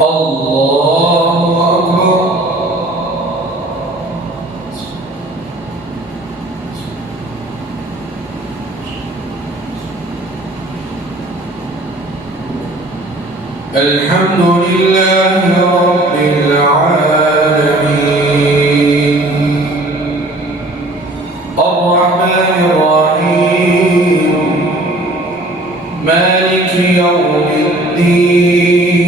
الله أكبر. الحمد لله رب العالمين الرحمن الرحيم مالك يوم الدين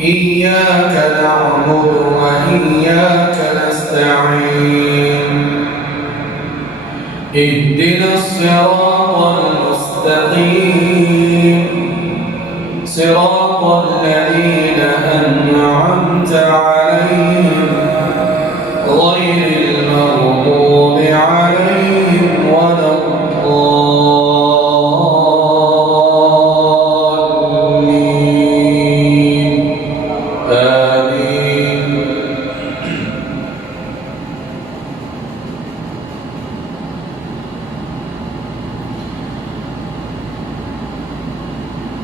إياك نعبد وإياك نستعين اهدنا الصراط المستقيم صراط الذين أنعمت عليهم غير المغضوب عليهم ولا الضالين آمين.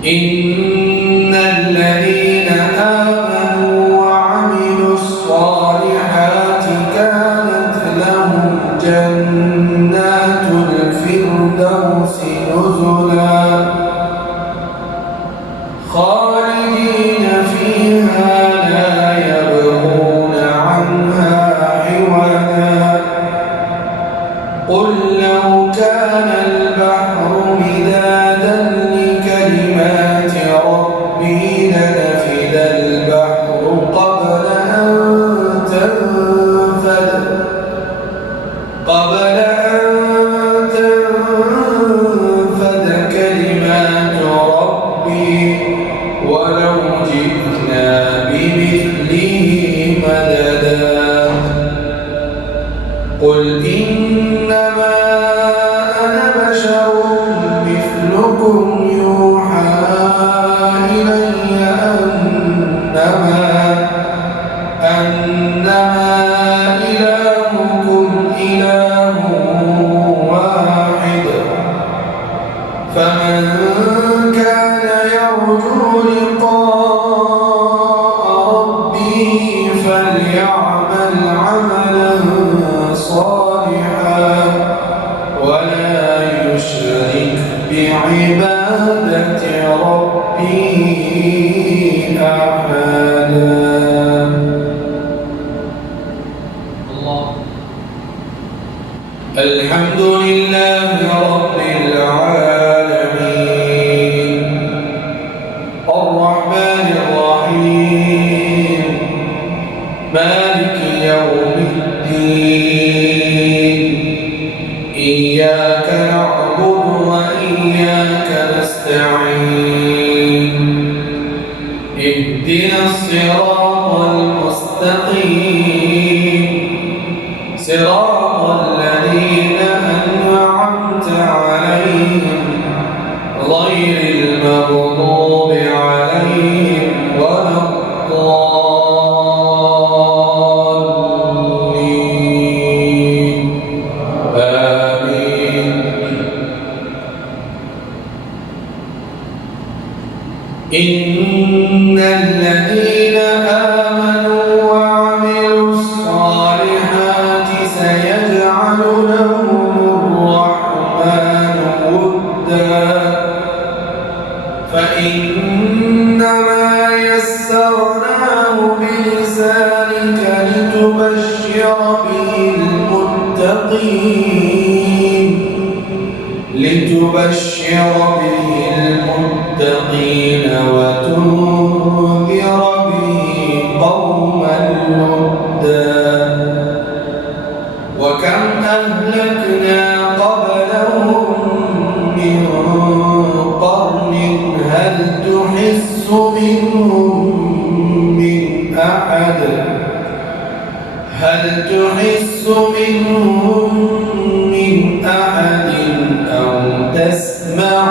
إن الذين آمنوا وعملوا الصالحات كانت لهم جنات الفردوس نزلا خالدين فيها لا يبغون عنها حولا قل لو كان البحر مدادا لكلمات ربي لنفد البحر قبل أن تنفد كلمات ربي ولو جئنا بمثله مددا قل إنما أنا بشر مثلكم يوحى إلي أنما إلهكم إله واحد فمن كان يرجو لقاء ربه فليعمل عملا صالحا ولا يشرك بعبادة ربه أحدا. الحمد لله رب العالمين الرحمن الرحيم مالك يوم الدين إياك نعبد وإياك نستعين اهدنا الصراط المستقيم صراط الذين أنعمت عليهم غير المغضوب عليهم ولا الضالين آمين. إن الذين آمنوا وعملوا الصالحات سيجعل لهم الرحمن ودا فإنما يسرناه بلسانك لتبشر به المتقين وتنذر به قوما لدا وكم أهلكنا قبلهم من قرن هل تحس منهم من أحد أو تسمع